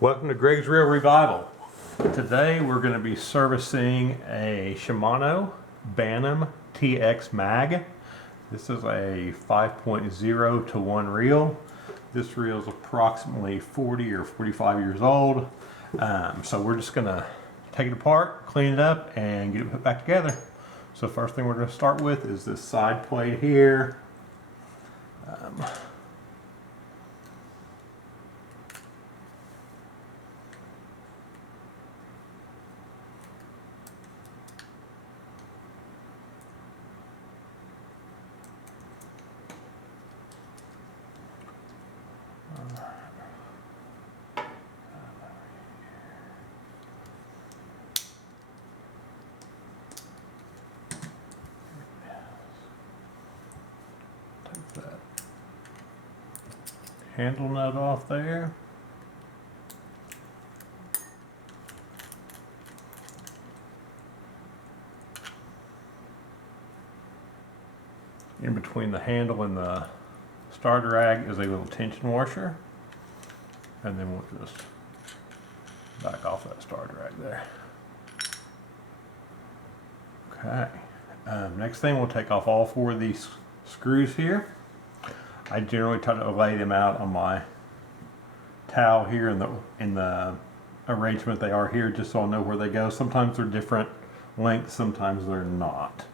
Welcome to Greg's Reel Revival. Today we're going to be servicing a Shimano Bantam TX Mag. This is a 5.0 to 1 reel. This reel is approximately 40 or 45 years old. So we're just going to take it apart, clean it up, and get it put back together. So first thing we're going to start with is this side plate here. Take that handle nut off there. In between the handle and the starter rag is a little tension washer, and then we'll just back off that starter rag there. Okay. Next thing, we'll take off all 4 of these screws here. I generally try to lay them out on my towel here in the arrangement they are here, just so I'll know where they go. Sometimes they're different lengths, sometimes they're not.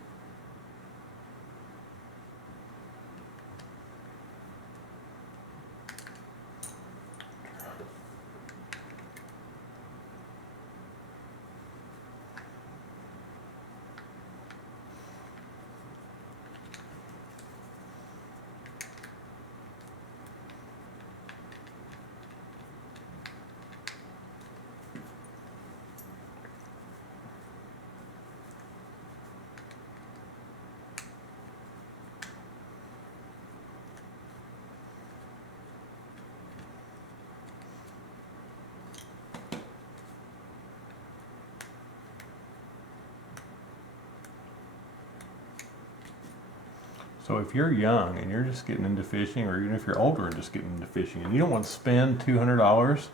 So if you're young and you're just getting into fishing, or even if you're older and just getting into fishing, and you don't want to spend $200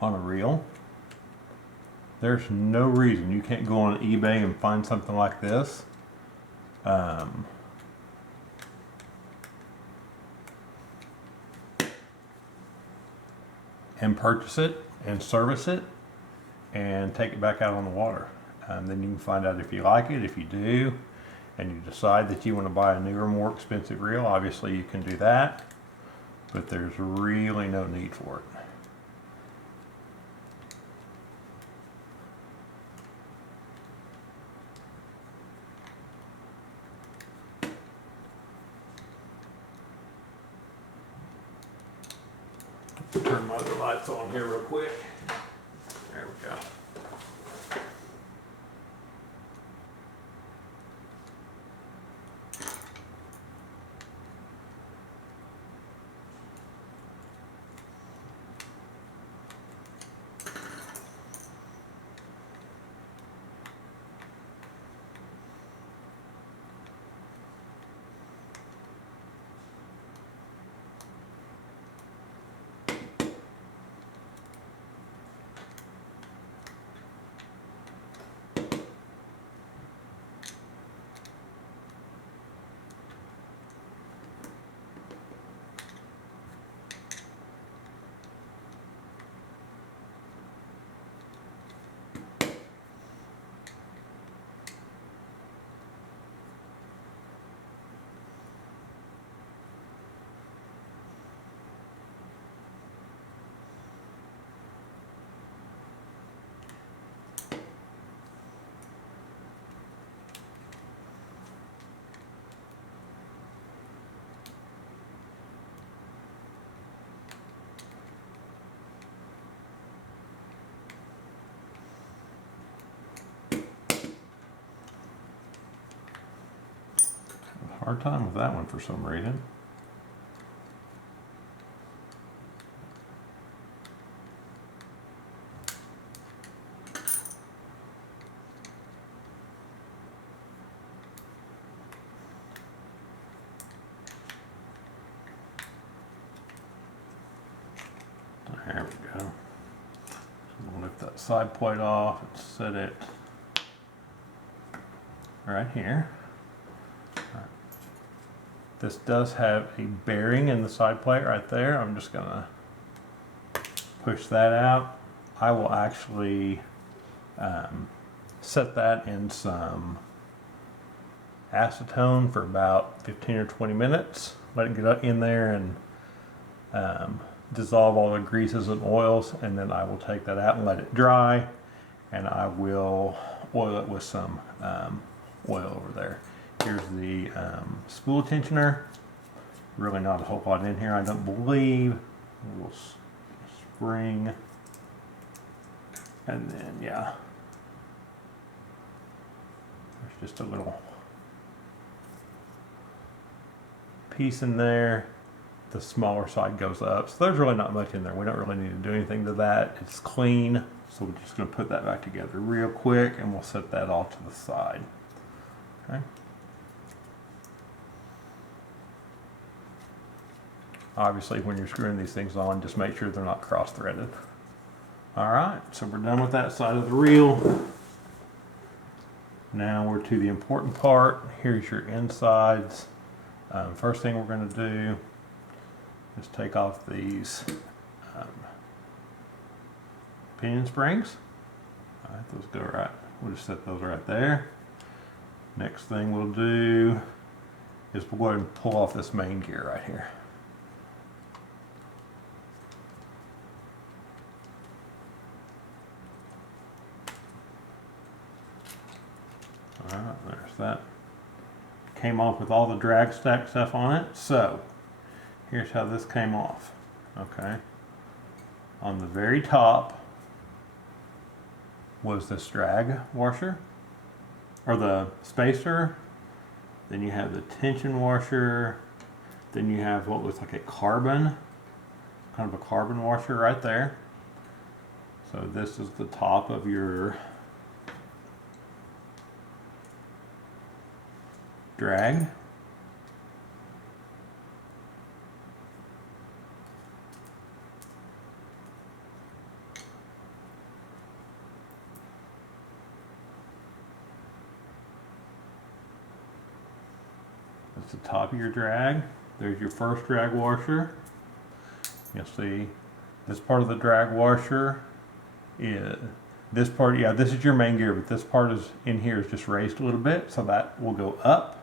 on a reel, there's no reason you can't go on eBay and find something like this. And purchase it and service it and take it back out on the water. Then you can find out if you like it. If you do, and you decide that you want to buy a newer, more expensive reel, obviously you can do that, but there's really no need for it. Turn my other lights on here real quick. There we go. Hard time with that one for some reason. There we go. So I'm gonna lift that side plate off and set it right here. All right. This does have a bearing in the side plate right there. I'm just gonna push that out. I will actually set that in some acetone for about 15 or 20 minutes. Let it get in there and dissolve all the greases and oils, and then I will take that out and let it dry, and I will oil it with some oil over there. Here's the spool tensioner. Really not a whole lot in here, I don't believe. A little spring, and then yeah, there's just a little piece in there. The smaller side goes up, so there's really not much in there. We don't really need to do anything to that. It's clean, so we're just going to put that back together real quick, and we'll set that all to the side. Okay. Obviously, when you're screwing these things on, just make sure they're not cross-threaded. All right, so we're done with that side of the reel. Now we're to the important part. Here's your insides. First thing we're going to do is take off these pinion springs. All right, those go right. We'll just set those right there. Next thing we'll do is we'll go ahead and pull off this main gear right here. All right, there's that. Came off with all the drag stack stuff on it. So here's how this came off. Okay, on the very top was this drag washer, or the spacer. Then you have the tension washer. Then you have what looks like a carbon, kind of a carbon washer right there. So this is the top of your drag. That's the top of your drag. There's your first drag washer. You'll see this part of the drag washer is this part. Yeah, this is your main gear, but this part is in here is just raised a little bit, so that will go up.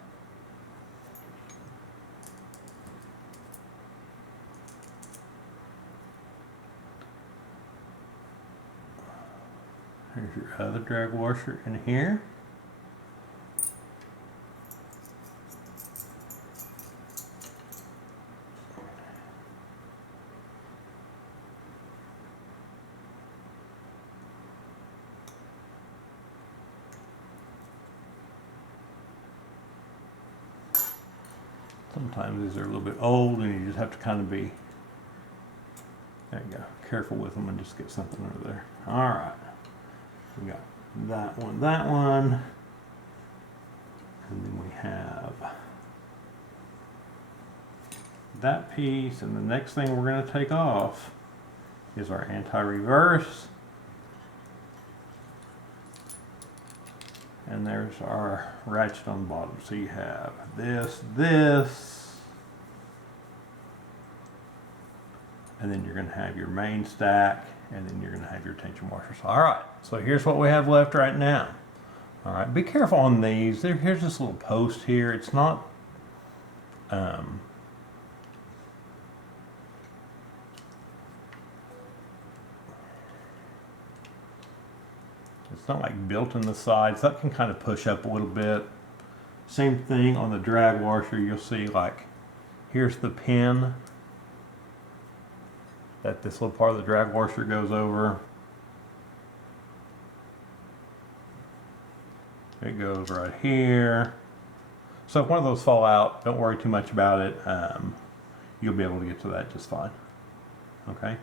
Here's your other drag washer in here. Sometimes these are a little bit old and you just have to kind of be, there you go, careful with them and just get something over there. All right. We got that one, and then we have that piece, and the next thing we're going to take off is our anti-reverse, and there's our ratchet on the bottom. So you have this, and then you're going to have your main stack, and then you're going to have your tension washers. All right, so here's what we have left right now. All right, be careful on these. Here's this little post here. It's not, it's not like built in the sides. That can kind of push up a little bit. Same thing on the drag washer. You'll see, like, here's the pin that this little part of the drag washer goes over. It goes right here. So if one of those fall out, don't worry too much about it. You'll be able to get to that just fine. Okay.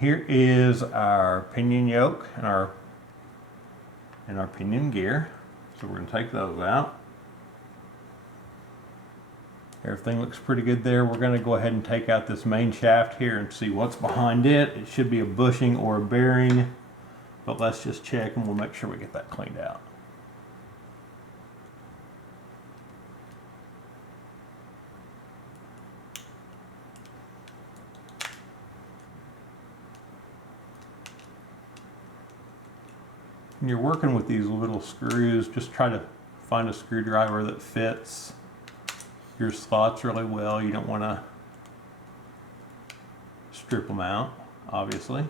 Here is our pinion yoke and our pinion gear. So we're going to take those out. Everything looks pretty good there. We're going to go ahead and take out this main shaft here and see what's behind it. It should be a bushing or a bearing, but let's just check and we'll make sure we get that cleaned out. When you're working with these little screws, just try to find a screwdriver that fits your slots really well. You don't want to strip them out, obviously.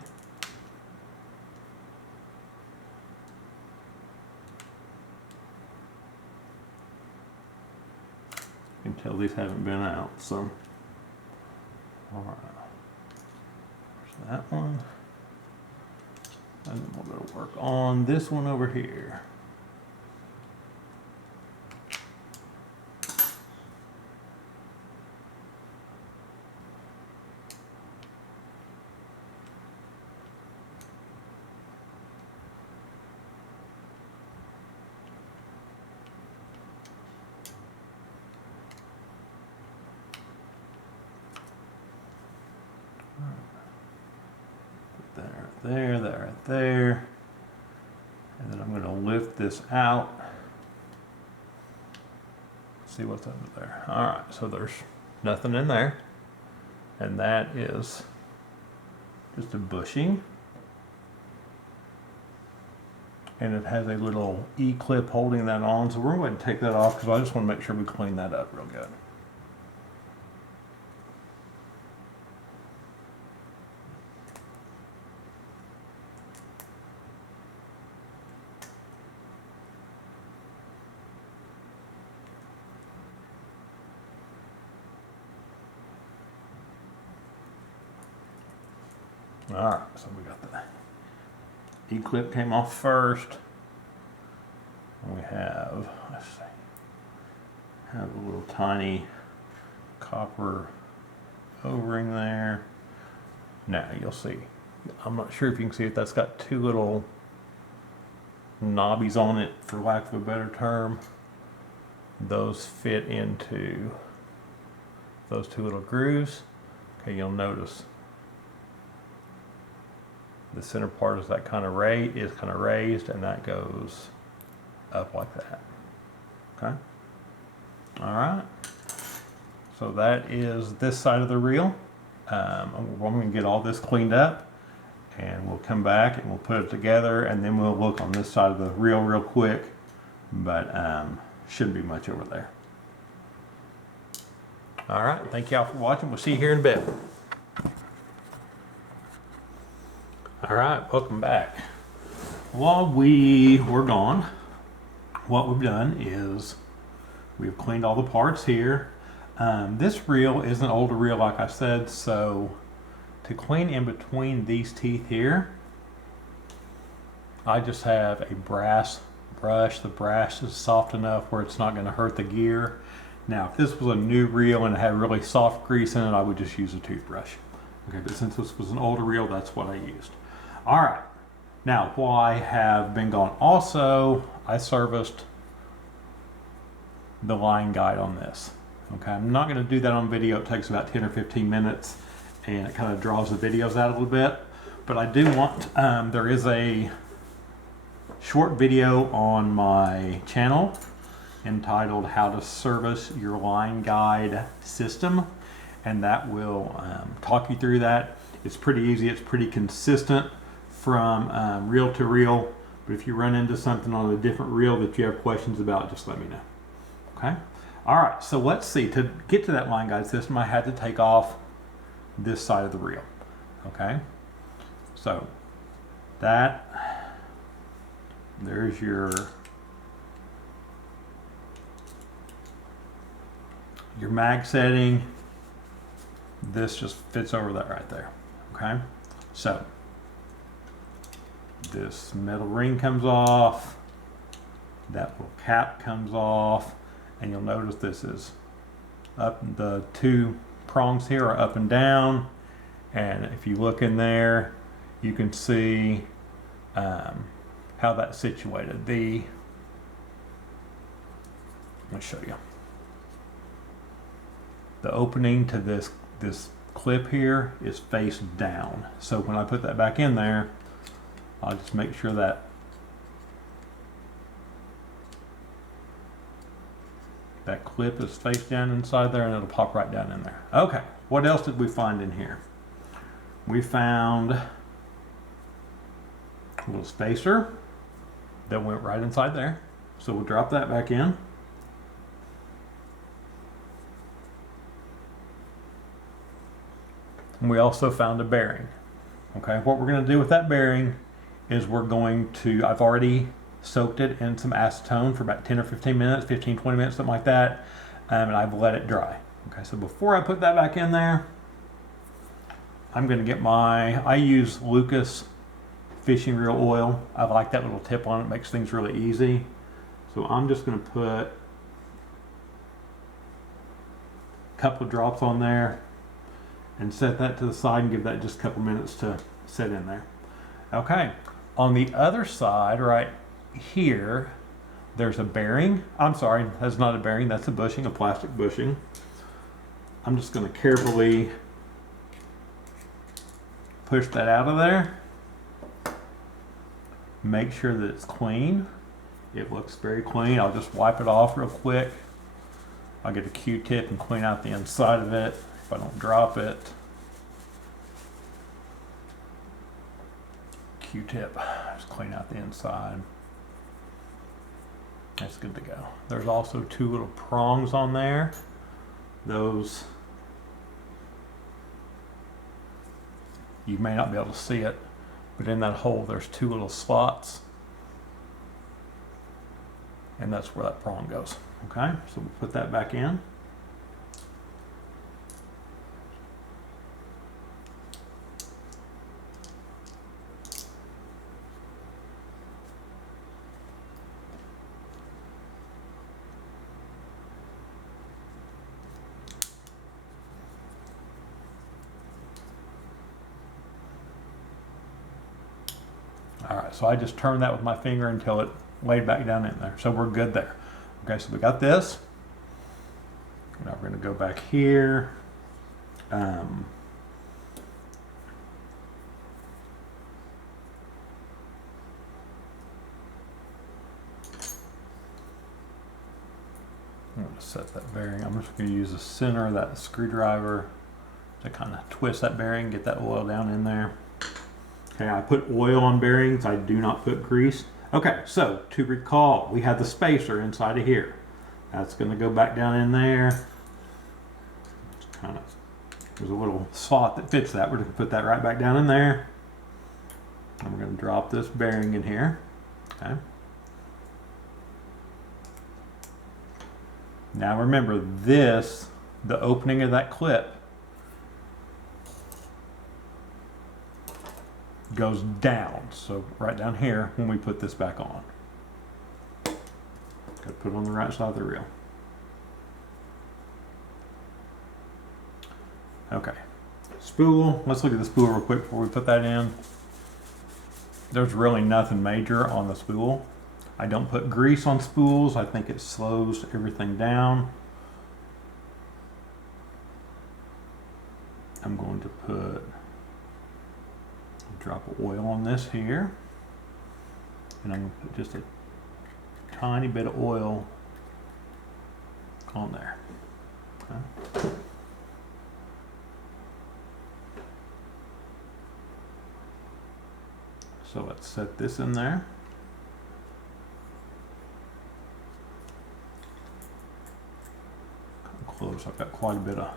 You can tell these haven't been out, so. All right, there's that one. And then we'll go to work on this one over here. There, right there. And then I'm going to lift this out. See what's under there. All right, so there's nothing in there. And that is just a bushing. And it has a little E-clip holding that on. So we're going to take that off because I just want to make sure we clean that up real good. All right, so we got the E-clip came off first. And we have, let's see, have a little tiny copper O-ring there. Now you'll see, I'm not sure if you can see it, that's got two little knobbies on it, for lack of a better term. Those fit into those two little grooves. Okay, you'll notice the center part is that kind of raised, and that goes up like that. Okay. All right. So that is this side of the reel. I'm going to get all this cleaned up, and we'll come back and we'll put it together, and then we'll look on this side of the reel real quick. But shouldn't be much over there. All right. Thank y'all for watching. We'll see you here in a bit. All right, welcome back. While we were gone, what we've done is we've cleaned all the parts here. This reel is an older reel, like I said, so to clean in between these teeth here, I just have a brass brush. The brass is soft enough where it's not going to hurt the gear. Now, if this was a new reel and it had really soft grease in it, I would just use a toothbrush. Okay, but since this was an older reel, that's what I used. All right, now while I have been gone, also I serviced the line guide on this. Okay, I'm not going to do that on video. It takes about 10 or 15 minutes and it kind of draws the videos out a little bit. But I do want, there is a short video on my channel entitled How to Service Your Line Guide System, and that will talk you through that. It's pretty easy, it's pretty consistent from reel to reel, but if you run into something on a different reel that you have questions about, just let me know. Okay. All right, so let's see, to get to that line guide system, I had to take off this side of the reel. Okay, so that, there's your mag setting. This just fits over that right there. Okay, so this metal ring comes off, that little cap comes off, and you'll notice this is up, the two prongs here are up and down, and if you look in there you can see how that's situated. Let me show you. the opening to this clip here is face down. So when I put that back in there, I'll just make sure that that clip is face down inside there, and it'll pop right down in there. Okay, what else did we find in here? We found a little spacer that went right inside there. So we'll drop that back in. And we also found a bearing. Okay, what we're going to do with that bearing is we're going to, I've already soaked it in some acetone for about 10 or 15 minutes, 15, 20 minutes, something like that, and I've let it dry. Okay, so before I put that back in there, I'm going to get I use Lucas fishing reel oil. I like that little tip on it, makes things really easy. So I'm just going to put a couple of drops on there and set that to the side and give that just a couple minutes to sit in there. Okay, on the other side right here, there's a bearing. I'm sorry, that's not a bearing, that's a bushing, a plastic bushing. I'm just going to carefully push that out of there. Make sure that it's clean. It looks very clean. I'll just wipe it off real quick. I'll get a Q-tip and clean out the inside of it if I don't drop it. Q-tip, just clean out the inside. That's good to go. There's also two little prongs on there. Those, you may not be able to see it, but in that hole there's two little slots, and that's where that prong goes. Okay, so we'll put that back in. All right, so I just turned that with my finger until it laid back down in there. So we're good there. Okay, so we got this. Now we're gonna go back here. I'm gonna set that bearing. I'm just gonna use the center of that screwdriver to kind of twist that bearing, get that oil down in there. Okay, I put oil on bearings, I do not put grease. Okay, so to recall, we had the spacer inside of here. That's gonna go back down in there. There's a little slot that fits that. We're gonna put that right back down in there. And we're gonna drop this bearing in here, okay? Now remember this, the opening of that clip goes down, so right down here when we put this back on. Got to put it on the right side of the reel. Okay, spool. Let's look at the spool real quick before we put that in. There's really nothing major on the spool. I don't put grease on spools. I think it slows everything down. I'm going to put a drop of oil on this here, and I'm going to put just a tiny bit of oil on there. Okay. So let's set this in there. Come close. I've got quite a bit of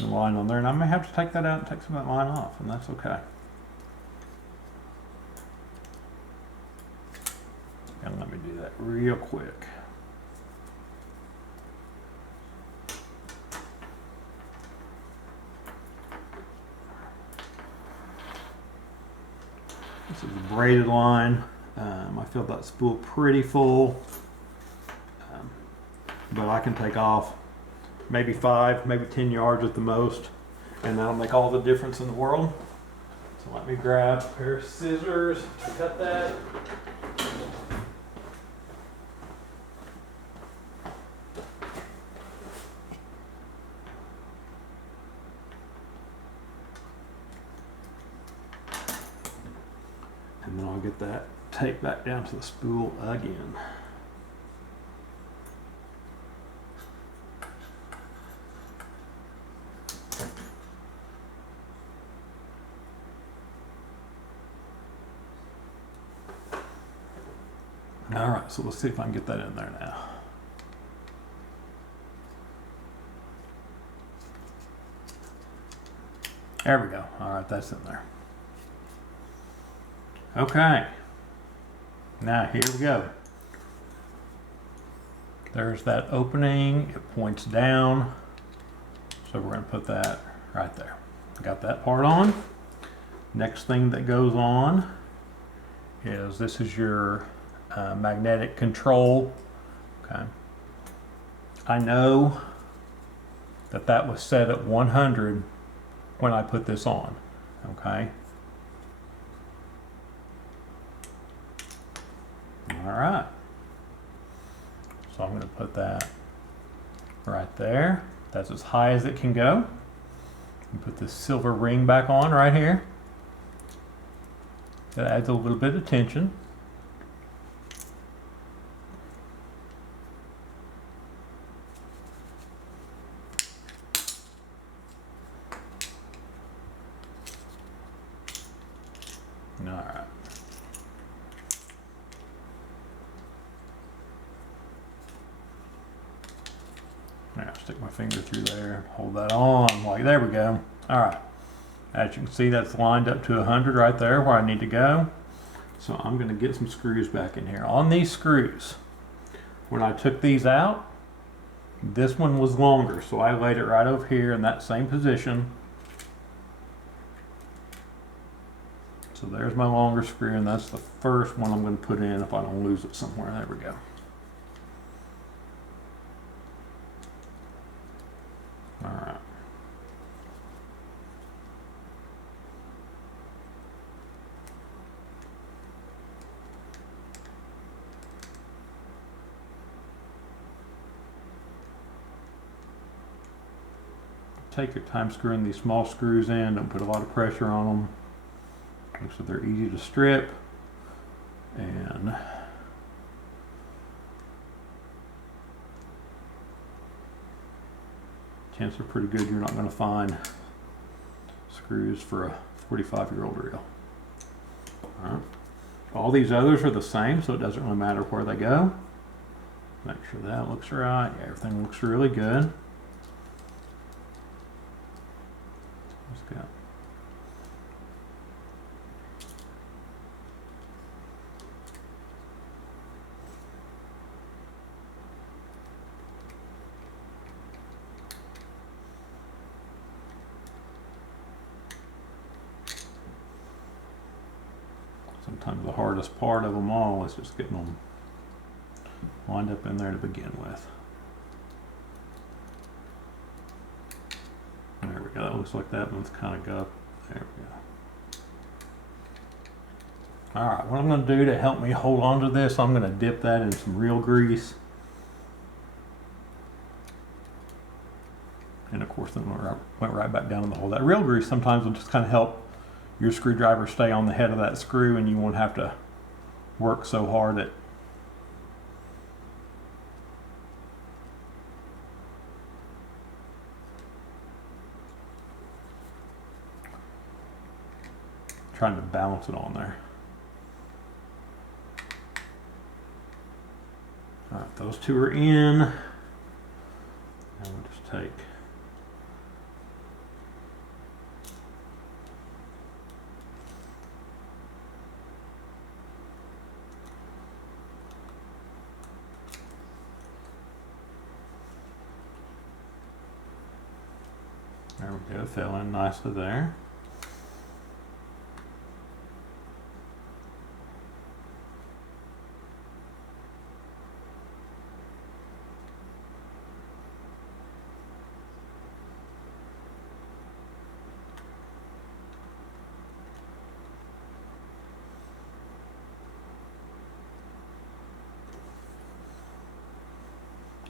line on there, and I may have to take that out and take some of that line off, and that's okay. And let me do that real quick. This is a braided line. I filled that spool pretty full, but I can take off maybe 5, maybe 10 yards at the most, and that'll make all the difference in the world. So let me grab a pair of scissors to cut that. then I'll get that tape back down to the spool again. All right, so let's see if I can get that in there now. There we go. All right, that's in there. Okay. Now here we go. There's that opening. It points down. So we're going to put that right there. Got that part on. Next thing that goes on is this is your magnetic control. Okay. I know that that was set at 100 when I put this on. Okay. All right. So I'm going to put that right there. That's as high as it can go. And put this silver ring back on right here. That adds a little bit of tension. All right. Now stick my finger through there, hold that on, like there we go. All right. As you can see, that's lined up to 100 right there where I need to go. So I'm going to get some screws back in here. On these screws, when I took these out, this one was longer, so I laid it right over here in that same position. So there's my longer screw, and that's the first one I'm going to put in if I don't lose it somewhere. There we go. All right. Take your time screwing these small screws in. Don't put a lot of pressure on them. So they're easy to strip, and chances are pretty good you're not going to find screws for a 45-year-old reel. All right. All these others are the same, so it doesn't really matter where they go. Make sure that looks right. Yeah, everything looks really good. Let's go. Sometimes the hardest part of them all is just getting them lined up in there to begin with. There we go. That looks like that one's kind of got. There we go. All right, what I'm going to do to help me hold on to this, I'm going to dip that in some real grease. And of course, then went right back down in the hole. That real grease sometimes will just kind of help your screwdriver stay on the head of that screw, and you won't have to work so hard at trying to balance it on there. All right, those two are in. Now we'll just take there we go, fell in nicely there.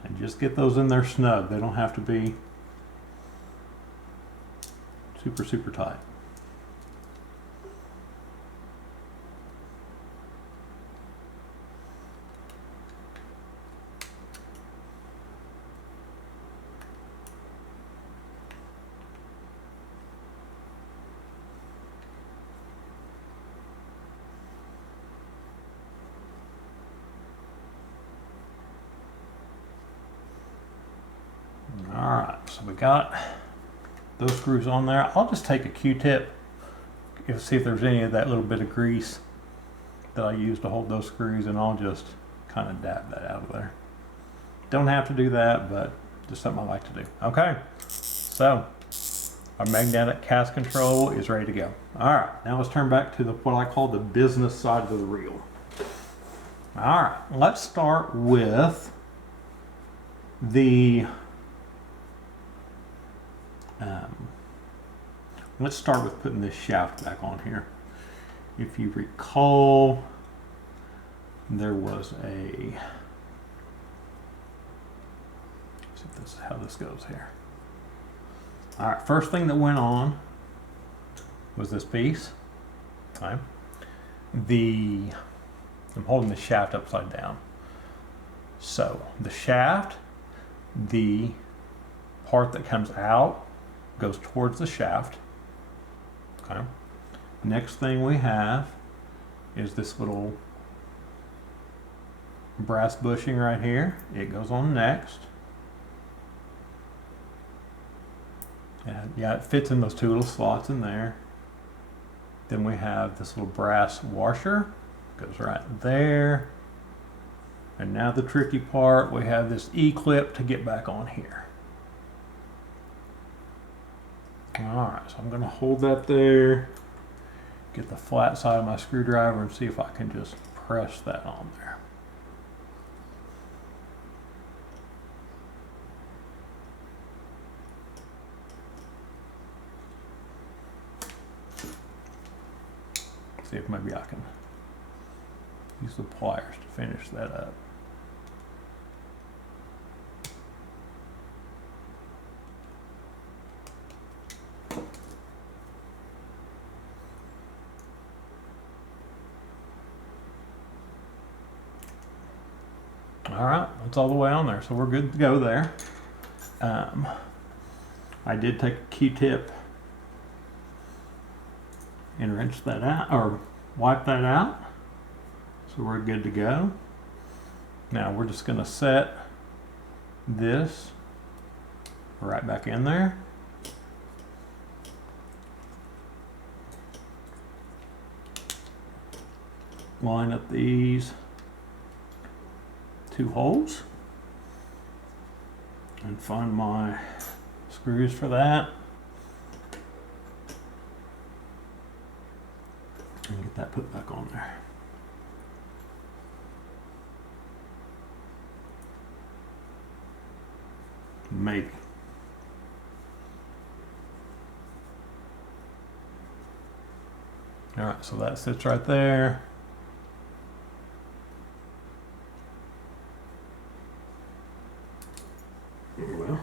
And just get those in there snug. They don't have to be super, super tight. So we got those screws on there. I'll just take a Q-tip and see if there's any of that little bit of grease that I use to hold those screws, and I'll just kind of dab that out of there. Don't have to do that, but just something I like to do. Okay, so our magnetic cast control is ready to go. All right, now let's turn back to what I call the business side of the reel. All right, let's start with the let's start with putting this shaft back on here. If you recall, there was a, let's see if this is how this goes here. All right, first thing that went on was this piece. Okay. I'm holding the shaft upside down. So the shaft, the part that comes out goes towards the shaft. Okay. Next thing we have is this little brass bushing right here. It goes on next. And yeah, it fits in those two little slots in there. Then we have this little brass washer, goes right there. And now the tricky part, we have this E-clip to get back on here. Alright, so I'm going to hold that there, get the flat side of my screwdriver and see if I can just press that on there. See if maybe I can use the pliers to finish that up. All right, that's all the way on there, so we're good to go there. I did take a Q-tip and rinse that out, or wipe that out, so we're good to go. Now we're just going to set this right back in there. Line up these two holes and find my screws for that and get that put back on there. Maybe. All right, so that sits right there. Well,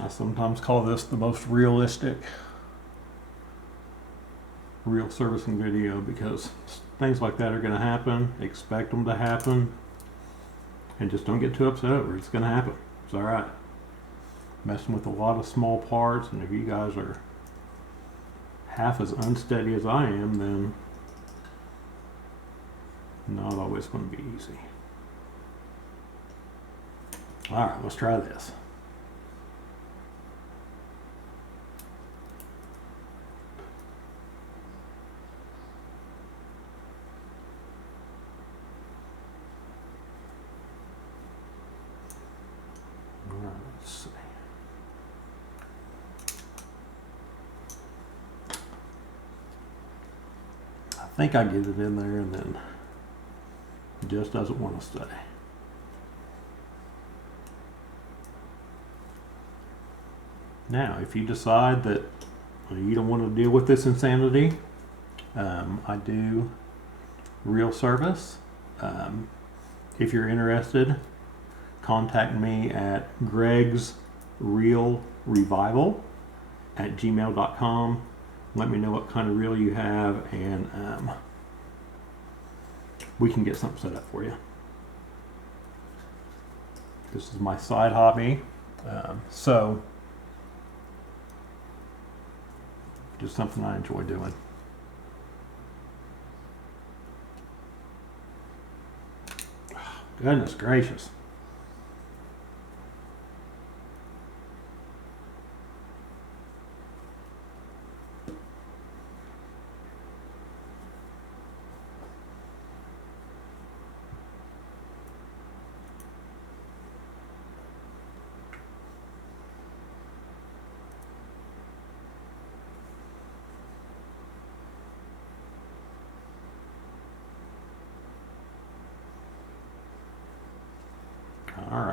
I sometimes call this the most realistic real servicing video because things like that are going to happen. Expect them to happen, and just don't get too upset over it. It's going to happen. It's all right. Messing with a lot of small parts, and if you guys are half as unsteady as I am, then not always going to be easy. All right, let's try this. All right, let's see. I think I get it in there, and then it just doesn't want to stay. Now, if you decide that you don't want to deal with this insanity, I do real service. If you're interested, contact me at gregsreelrevival@gmail.com. Let me know what kind of reel you have, and we can get something set up for you. This is my side hobby, so just something I enjoy doing. Goodness gracious.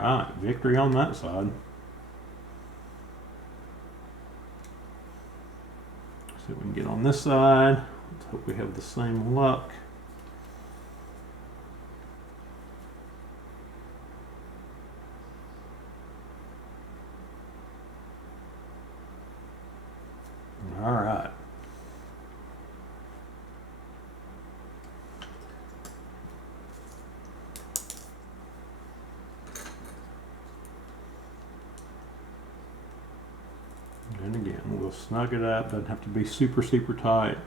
right, victory on that side. See if we can get on this side. Let's hope we have the same luck. All right. And again, we'll snug it up. Doesn't have to be super, super tight.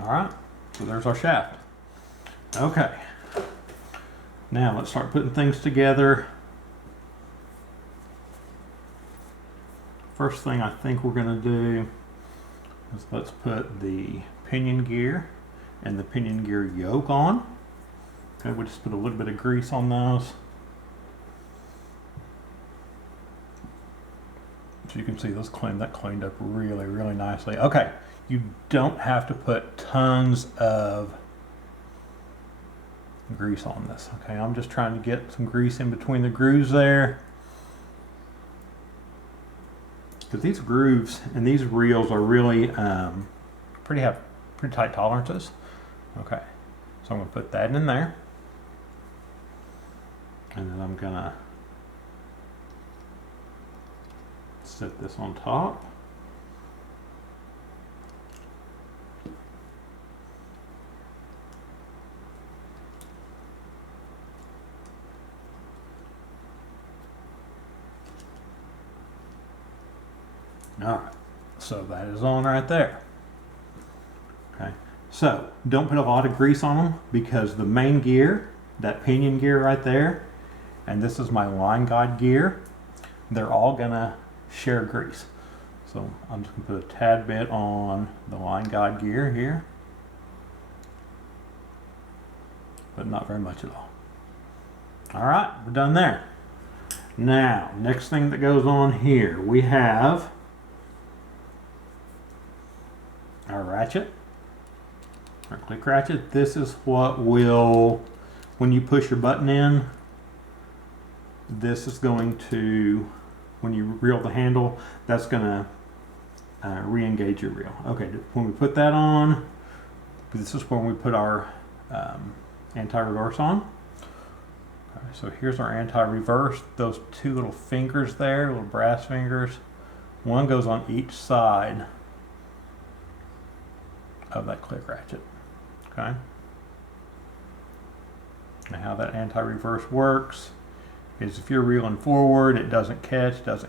All right, so there's our shaft. Okay, now let's start putting things together. First thing I think we're going to do is let's put the pinion gear and the pinion gear yoke on. Okay, we'll just put a little bit of grease on those. So you can see those cleaned up really, really nicely. Okay, you don't have to put tons of grease on this. Okay, I'm just trying to get some grease in between the grooves there. Because these grooves and these reels are really pretty tight tolerances. Okay, so I'm going to put that in there, and then I'm going to set this on top. All right, so that is on right there. Okay, so don't put a lot of grease on them because the main gear, that pinion gear right there, and this is my line guide gear, they're all gonna share grease. So I'm just gonna put a tad bit on the line guide gear here, but not very much at all. All right, we're done there. Now, next thing that goes on here, we have our ratchet, our click ratchet. This is what will, when you push your button in, this is going to, when you reel the handle, that's going to re-engage your reel. Okay, when we put that on, this is when we put our anti-reverse on. Okay, so here's our anti-reverse. Those two little fingers there, little brass fingers, one goes on each side of that click ratchet. Okay, and how that anti-reverse works is if you're reeling forward, it doesn't catch. But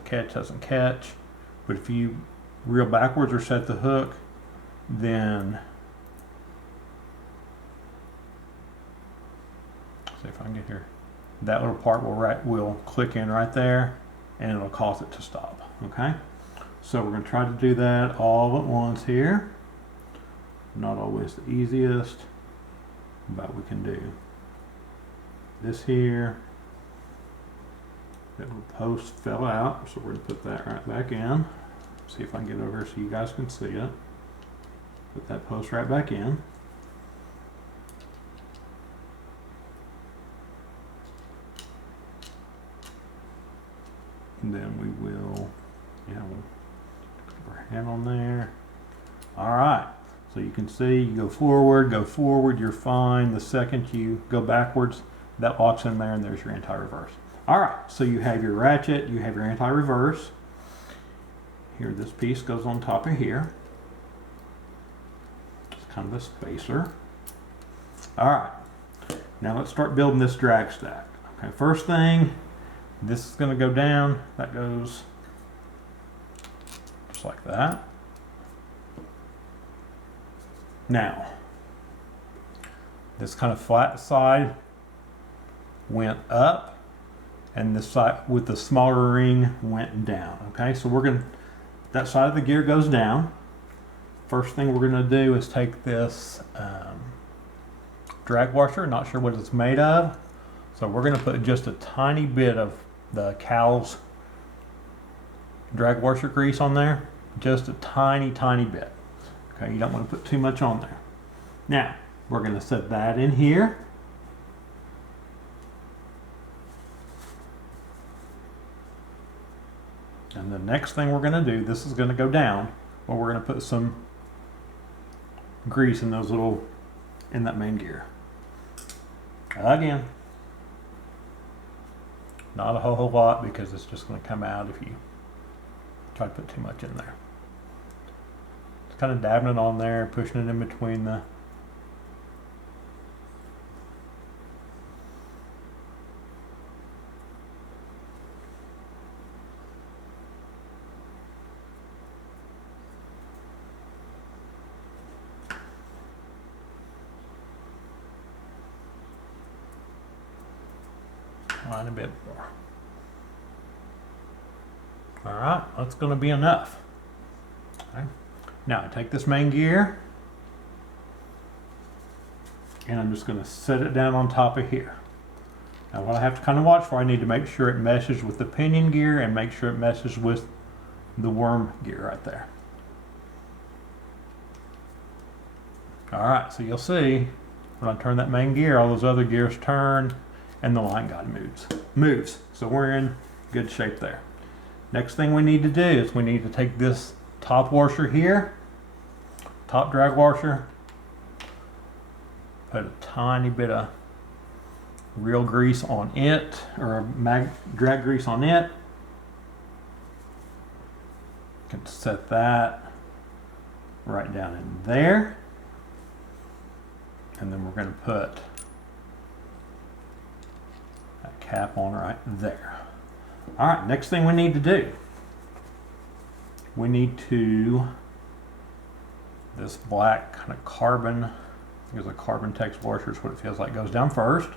if you reel backwards or set the hook, then see if I can get here. That little part will click in right there, and it'll cause it to stop. Okay, so we're going to try to do that all at once here. Not always the easiest, but we can do this here. That little post fell out, so we're going to put that right back in. See if I can get over here so you guys can see it. Put that post right back in. And then we will, we'll put our hand on there. All right. So you can see, you go forward, you're fine. The second you go backwards, that locks in there, and there's your anti-reverse. All right, so you have your ratchet, you have your anti-reverse. Here, this piece goes on top of here. It's kind of a spacer. All right, now let's start building this drag stack. Okay, first thing, this is going to go down. That goes just like that. Now, this kind of flat side went up, and this side with the smaller ring went down. Okay, so we're going to, that side of the gear goes down. First thing we're going to do is take this drag washer, not sure what it's made of, so we're going to put just a tiny bit of the cow's drag washer grease on there, just a tiny bit. Okay, you don't want to put too much on there. Now we're going to set that in here. And the next thing we're going to do, this is going to go down, but we're going to put some grease in those in that main gear. Again, not a whole lot, because it's just going to come out if you try to put too much in there. Just kind of dabbing it on there, pushing it in between the line a bit more. All right, that's going to be enough. Okay. Now I take this main gear and I'm just going to set it down on top of here. Now what I have to kind of watch for, I need to make sure it meshes with the pinion gear and make sure it meshes with the worm gear right there. All right, so you'll see when I turn that main gear, all those other gears turn and the line guide moves. So we're in good shape there. Next thing we need to do is we need to take this top washer here, top drag washer, put a tiny bit of real grease on it, or drag grease on it. You can set that right down in there. And then we're going to put that cap on right there. All right, next thing we need to do, we need to, this black kind of carbon, I think it's a carbon text washer is what it feels like, goes down first.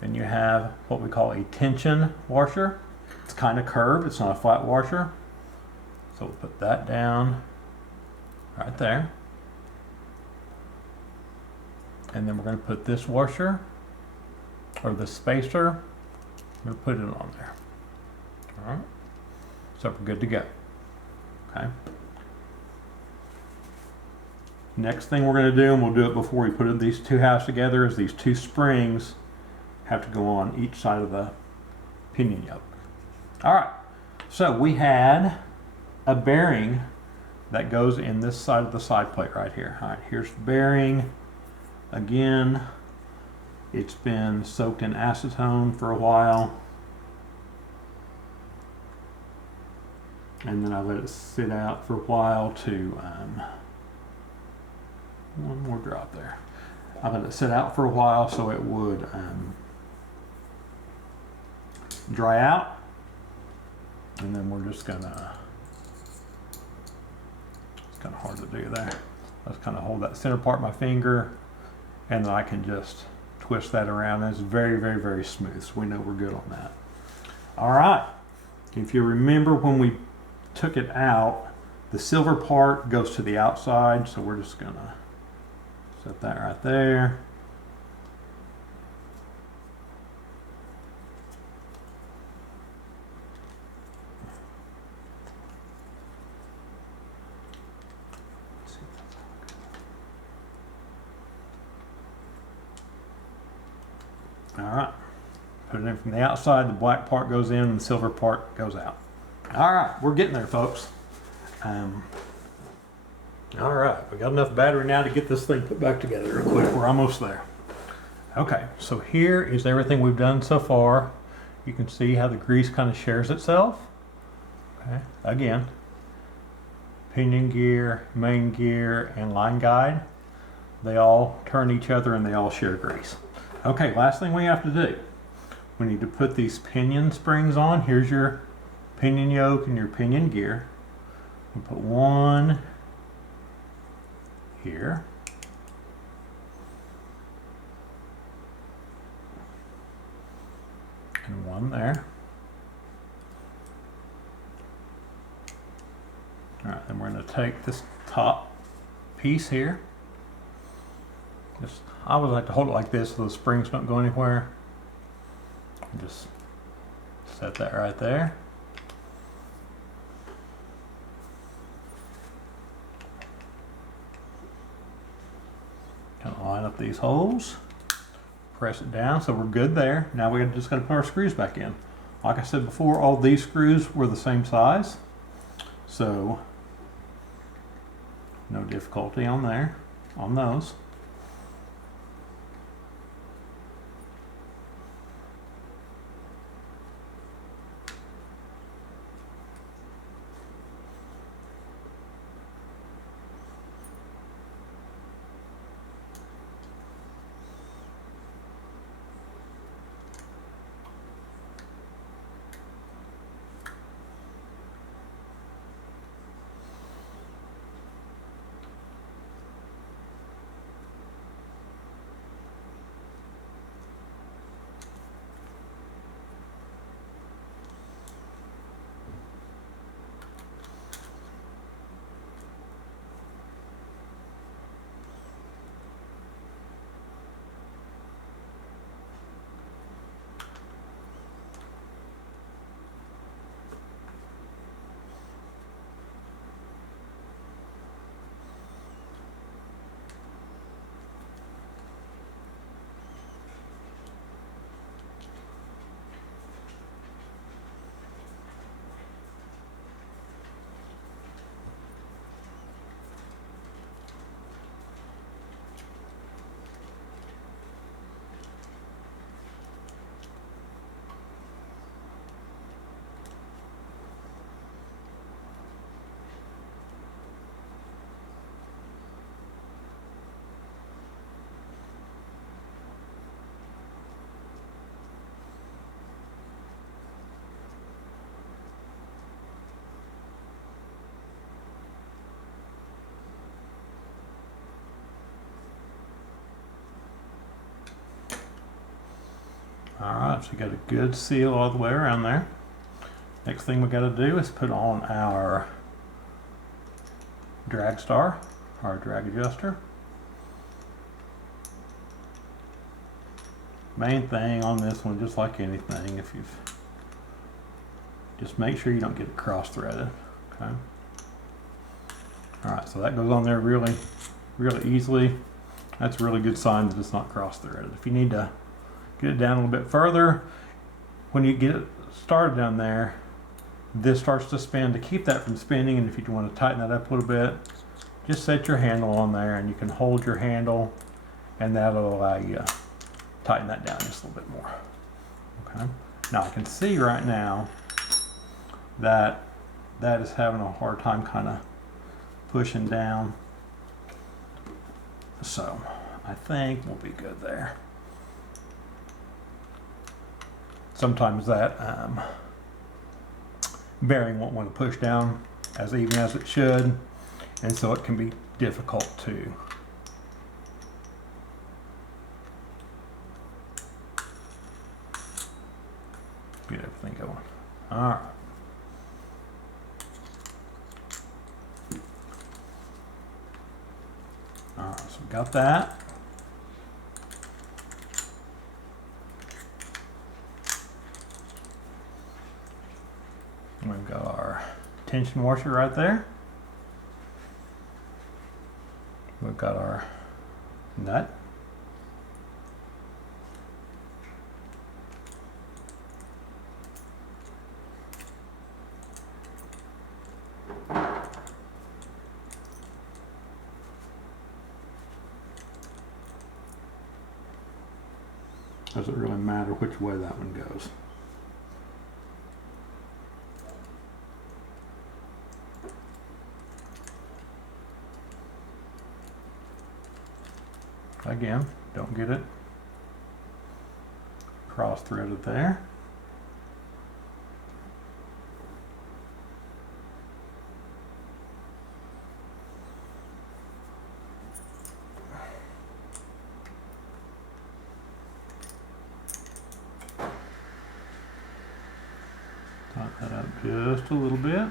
Then you have what we call a tension washer. It's kind of curved, it's not a flat washer. So we'll put that down right there. And then we're going to put this washer, or the spacer, I'm going to put it on there. All right, so we're good to go. Okay. Next thing we're going to do, and we'll do it before we put these two halves together, is these two springs have to go on each side of the pinion yoke. All right, so we had a bearing that goes in this side of the side plate right here. All right, here's the bearing. Again, it's been soaked in acetone for a while, and then I let it sit out for a while to one more drop there. I let it sit out for a while so it would dry out, and then we're just gonna, it's kind of hard to do there. Let's kind of hold that center part of my finger, and then I can just twist that around. It's very smooth, so we know we're good on that. All right, if you remember when we took it out, the silver part goes to the outside, so we're just gonna set that right there. All right, put it in from the outside, the black part goes in and the silver part goes out. All right, we're getting there, folks. All right, we got enough battery now to get this thing put back together real quick. We're almost there. Okay, so here is everything we've done so far. You can see how the grease kind of shares itself. Okay, again, pinion gear, main gear, and line guide, they all turn each other and they all share grease. Okay, last thing we have to do, we need to put these pinion springs on. Here's your pinion yoke and your pinion gear. We'll put one here. And one there. All right, then we're going to take this top piece here. I always like to hold it like this so the springs don't go anywhere. Just set that right there. Kind of line up these holes, press it down, so we're good there. Now we're just going to put our screws back in. Like I said before, all these screws were the same size, so no difficulty on those. Alright, so we got a good seal all the way around there. Next thing we got to do is put on our drag star, our drag adjuster. Main thing on this one, just like anything, if you've just make sure you don't get it cross threaded. Okay. Alright, so that goes on there really easily. That's a really good sign that it's not cross threaded. If you need to get it down a little bit further, when you get it started down there, this starts to spin. To keep that from spinning, and if you want to tighten that up a little bit, just set your handle on there and you can hold your handle, and that'll allow you to tighten that down just a little bit more. Okay. Now I can see right now that that is having a hard time kind of pushing down. So I think we'll be good there. Sometimes that bearing won't want to push down as even as it should, and so it can be difficult to get everything going. All right. All right, so we got that. We've got our tension washer right there. We've got our nut. Doesn't really matter which way that one goes. Again, don't get it cross threaded there. Tighten that up just a little bit,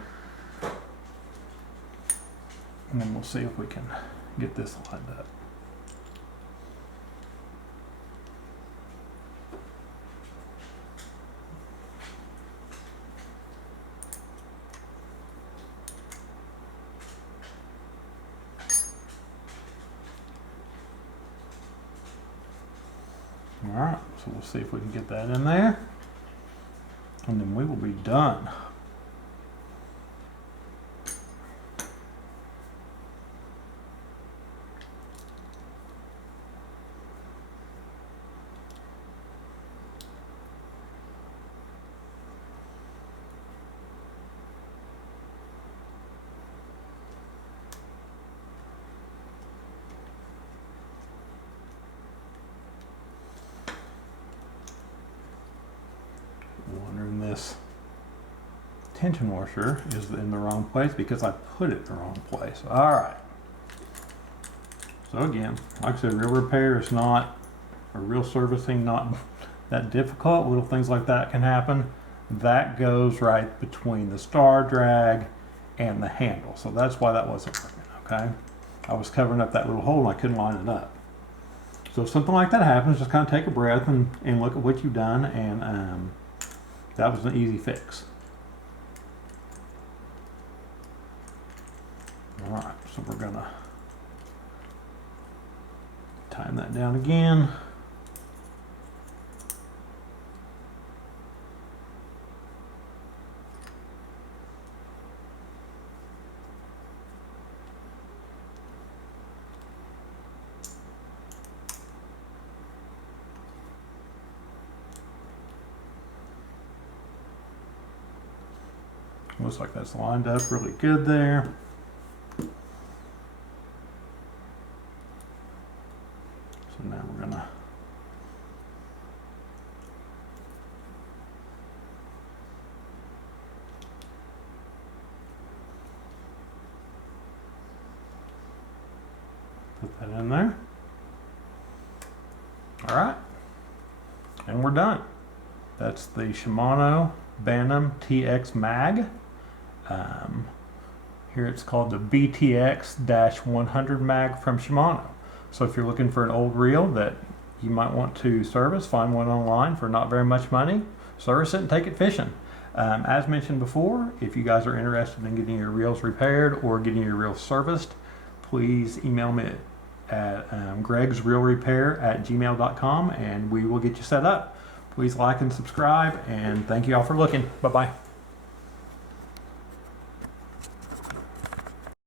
and then we'll see if we can get this lined up. All right, so we'll see if we can get that in there, and then we will be done. Wondering this tension washer is in the wrong place because I put it in the wrong place. All right. So again, like I said, real repair is not, or real servicing not that difficult. Little things like that can happen. That goes right between the star drag and the handle. So that's why that wasn't working, okay? I was covering up that little hole and I couldn't line it up. So if something like that happens, just kind of take a breath and look at what you've done, and that was an easy fix. All right, so we're gonna tighten that down again. Looks like that's lined up really good there. So now we're gonna put that in there. All right, and we're done. That's the Shimano Bantam TX Mag. Here it's called the BTX-100 Mag from Shimano. So if you're looking for an old reel that you might want to service, find one online for not very much money, service it and take it fishing. As mentioned before, if you guys are interested in getting your reels repaired or getting your reels serviced, please email me at gregsreelrepair@gmail.com and we will get you set up. Please like and subscribe, and thank you all for looking. Bye-bye.